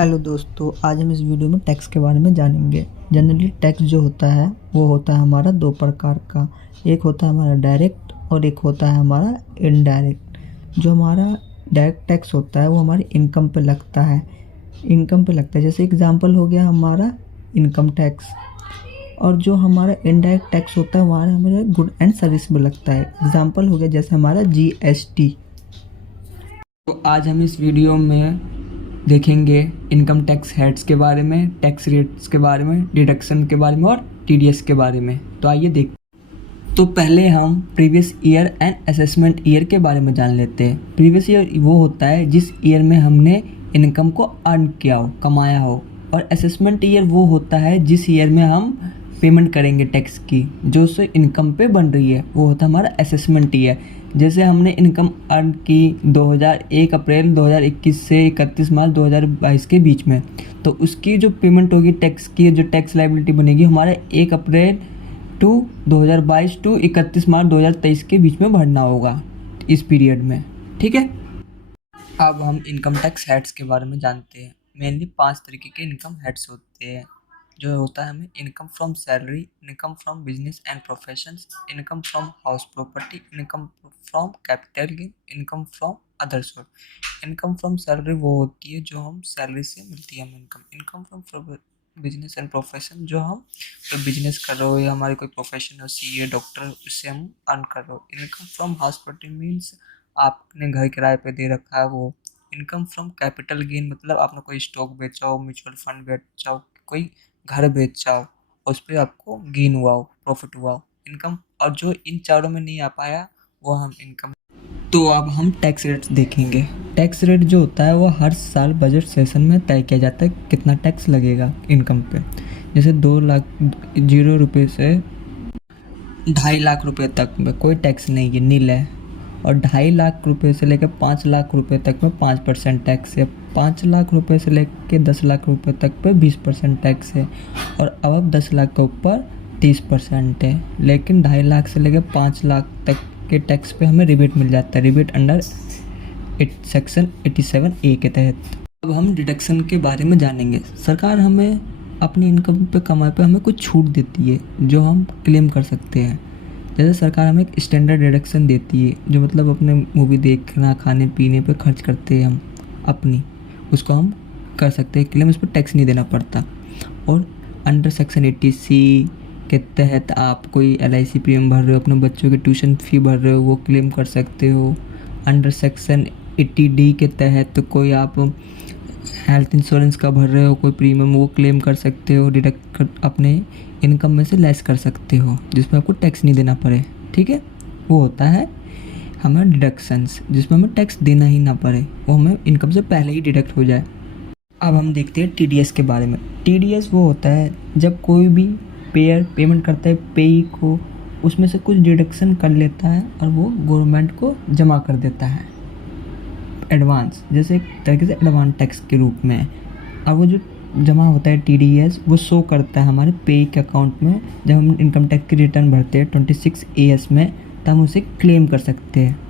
Hello दोस्तों, आज हम इस वीडियो में टैक्स के बारे में जानेंगे। जनरली टैक्स जो होता है वो होता है हमारा दो प्रकार का। एक होता है हमारा डायरेक्ट और एक होता है हमारा इनडायरेक्ट। जो हमारा डायरेक्ट टैक्स होता है वो हमारी इनकम पे लगता है। जैसे एग्जांपल हो गया हमारा इनकम टैक्स। और जो हमारा इनडायरेक्ट टैक्स होता है हमारे गुड एंड सर्विस पे लगता है। एग्जांपल हो गया जैसे हमारा GST। तो आज हम इस वीडियो में देखेंगे इनकम टैक्स हेड्स के बारे में, टैक्स रेट्स के बारे में, डिडक्शन के बारे में और TDS के बारे में। तो आइए देख। तो पहले हम previous year and assessment year के बारे में जान लेते हैं। प्रीवियस ईयर वो होता है जिस ईयर में हमने इनकम को अर्न किया हो, कमाया हो। और असेसमेंट ईयर वो होता है जिस ईयर में हम पेमेंट करेंगे टैक्स की, जो उससे इनकम पे बन रही है, वो होता है हमारा असेसमेंट ईयर। जैसे हमने इनकम अर्न की 1 अप्रैल 2021 से 31 मार्च 2022 के बीच में, तो उसकी जो पेमेंट होगी टैक्स की, जो टैक्स लायबिलिटी बनेगी हमारे 1 अप्रैल 2022 टू 31 मार्च 2023 के बीच में भरना होगा इस पीरियड में। ठीक है। अब हम इनकम टैक्स हेड्स के बारे में जानते हैं। मेनली 5 तरीके के इनकम हेड्स होते हैं। जो होता है हमें income from salary, income from business and professions, income from house property, income from capital gain, income from other source. Income from salary वो होती है जो हम सैलरी से मिलती है हमें income. Income from business and profession, जो हम कोई बिजनेस कर रहे हो या हमारी कोई प्रोफेशन हो, CA, डॉक्टर, उससे हम अर्न कर रहे हो। Income from house property means आपने घर किराए पे दे रखा है वो। इनकम फ्रॉम कैपिटल गेन मतलब आपने कोई स्टॉक बेचा हो, म्यूचुअल फंड बेचा हो, कोई घर बेचा हो, उस पर आपको गेन हुआ हो, प्रॉफिट हुआ हो, इनकम। और जो इन चारों में नहीं आ पाया वो हम इनकम। तो अब हम टैक्स रेट्स देखेंगे। टैक्स रेट जो होता है वो हर साल बजट सेशन में तय किया जाता है कितना टैक्स लगेगा इनकम पे। जैसे 2,00,000 से 2.5 लाख रुपये तक में कोई टैक्स नहीं है, नील है। और 2.5 लाख रुपये से लेकर 5 लाख रुपये तक में 5% टैक्स है। 5 लाख रुपये से लेकर 10 लाख रुपये तक पे 20% टैक्स है। और अब 10 लाख के ऊपर 30% है। लेकिन 2.5 लाख से लेकर 5 लाख तक के टैक्स पे हमें रिबेट मिल जाता है, रिबेट अंडर सेक्शन 87A के तहत। अब हम डिडक्शन के बारे में जानेंगे। सरकार हमें अपनी इनकम पे, कमाई पे हमें कुछ छूट देती है जो हम क्लेम कर सकते हैं। जैसे सरकार हमें एक स्टैंडर्ड डिडक्शन देती है, जो मतलब अपने मूवी देखना, खाने पीने पे खर्च करते हैं हम अपनी, उसको हम कर सकते हैं क्लेम, उस पर टैक्स नहीं देना पड़ता। और अंडर सेक्शन 80C के तहत आप कोई LIC प्रीमियम भर रहे हो, अपने बच्चों के ट्यूशन फ़ी भर रहे हो, वो क्लेम कर सकते हो। अंडर सेक्शन 80D के तहत तो कोई आप हेल्थ इंश्योरेंस का भर रहे हो कोई प्रीमियम, वो क्लेम कर सकते हो, डिडक्ट कर अपने इनकम में से लेस कर सकते हो, जिसमें आपको टैक्स नहीं देना पड़े। ठीक है। वो होता है हमें डिडक्शंस, जिसमें हमें टैक्स देना ही ना पड़े, वो हमें इनकम से पहले ही डिडक्ट हो जाए। अब हम देखते हैं TDS के बारे में। TDS वो होता है जब कोई भी पेयर पेमेंट करता है पेई को, उसमें से कुछ डिडक्शन कर लेता है और वो गवर्नमेंट को जमा कर देता है एडवांस, जैसे एक तरीके से एडवांस टैक्स के रूप में। और वो जो जमा होता है TDS वो शो करता है हमारे पे के अकाउंट में। जब हम इनकम टैक्स की रिटर्न भरते हैं 26AS में, तब हम उसे क्लेम कर सकते हैं।